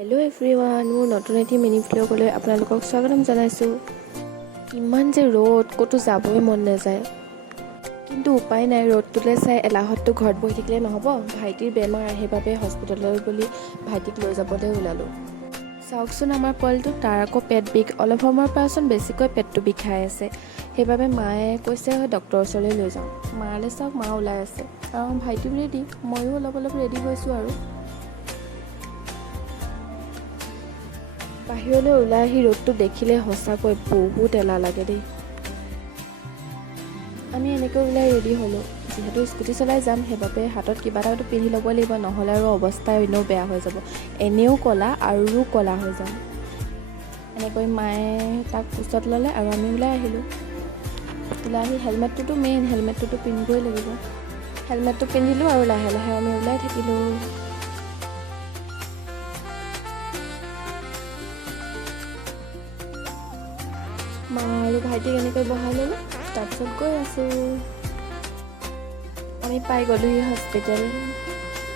Hello' everyone, মোৰ নতুন এটি মিনি ভ্লগলৈ আপোনালোকক স্বাগতম জনাইছোঁ। ইমান যে ৰ'দ, ক'তো যাবই মন নাযায়, কিন্তু উপায় নাই। ৰ'দটোলৈ চাই এলাহতটো ঘৰত বহি থাকিলে নহ'ব। ভাইটিৰ বেমাৰ, সেইবাবে হস্পিটেললৈ বুলি ভাইটিক লৈ যাবলৈ ওলালোঁ। চাওকচোন আমাৰ পোৱালিটো, তাৰ আকৌ পেট বিষ। অলপ সময়ৰ পৰাচোন বেছিকৈ পেটটো বিষাই আছে। সেইবাবে মায়ে কৈছে ডক্টৰৰ ওচৰলৈ লৈ যাওঁ। মালৈ চাওক, মা ওলাই আছে আৰু ভাইটিও ৰেডি, ময়ো অলপ ৰেডি হৈছোঁ আৰু। বাহিৰলৈ ওলাই আহি ৰ'দটো দেখিলে সঁচাকৈ বহুত এলাহ লাগে দেই। আমি এনেকৈ ওলাই ৰেডি হ'লোঁ। যিহেতু স্কুটি চলাই যাম, সেইবাবে হাতত কিবা এটাতো পিন্ধি ল'ব লাগিব, নহ'লে আৰু অৱস্থা এনেও বেয়া হৈ যাব। এনেও ক'লা আৰু ক'লা হৈ যাম। এনেকৈ মায়ে তাক কোচত ল'লে আৰু আমি ওলাই আহিলোঁ। ওলাই আহি হেলমেটটোতো মেইন, হেলমেটটোতো পিন্ধিবই লাগিব। হেলমেটটো পিন্ধিলোঁ আৰু লাহে লাহে আমি ওলাই থাকিলোঁ। মা আৰু ভাইটিক এনেকৈ বহাই ল'লোঁ, তাৰপিছত গৈ আছোঁ। আমি পাই গ'লোহি হস্পিটেল।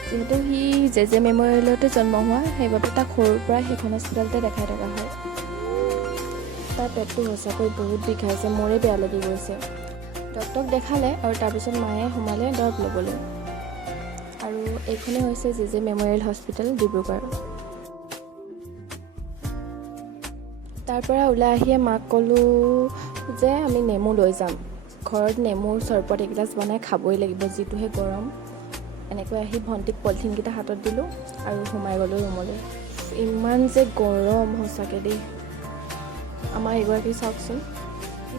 যিহেতু সি জে মেম'ৰিয়েলতে জন্ম হোৱা, সেইবাবে তাক সৰুৰ পৰা সেইখন হস্পিটেলতে দেখাই থকা হয়। তাৰ পেটটো সঁচাকৈ বহুত বিষাইছে, মোৰে বেয়া লাগি গৈছে। ডক্টৰক দেখালে আৰু তাৰপিছত মায়ে সোমালে দৰৱ ল'বলৈ। আৰু এইখনেই হৈছে জে মেম'ৰিয়েল হস্পিটেল, ডিব্ৰুগড়। তাৰ পৰা ওলাই আহিয়ে মাক ক'লোঁ যে আমি নেমু লৈ যাম। ঘৰত নেমুৰ চৰবত এগিলাচ বনাই খাবই লাগিব, যিটোহে গৰম। এনেকৈ আহি ভণ্টিক পলিথিনকেইটা হাতত দিলোঁ আৰু সোমাই গ'লোঁ ৰুমলৈ। ইমান যে গৰম সঁচাকৈ দেই। আমাৰ এগৰাকী চাওকচোন,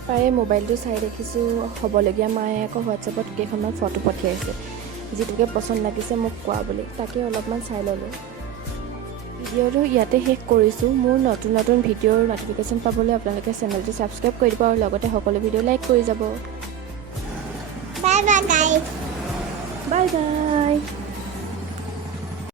পাৰে মোবাইলটো চাই দেখিছোঁ, হ'বলগীয়া মায়ে আকৌ হোৱাটছএপত কেইখনমান ফটো পঠিয়াইছে। যিটোকে পচন্দ লাগিছে মোক কোৱা বুলি, তাকে অলপমান চাই ল'লোঁ। ভিডিঅ'টো ইয়াতে শেষ কৰিছোঁ। মোৰ নতুন ভিডিঅ'ৰ ন'টিফিকেশ্যন পাবলৈ আপোনালোকে চেনেলটো ছাবস্ক্ৰাইব কৰি দিব আৰু লগতে সকলো ভিডিঅ' লাইক কৰি যাব। Bye bye guys.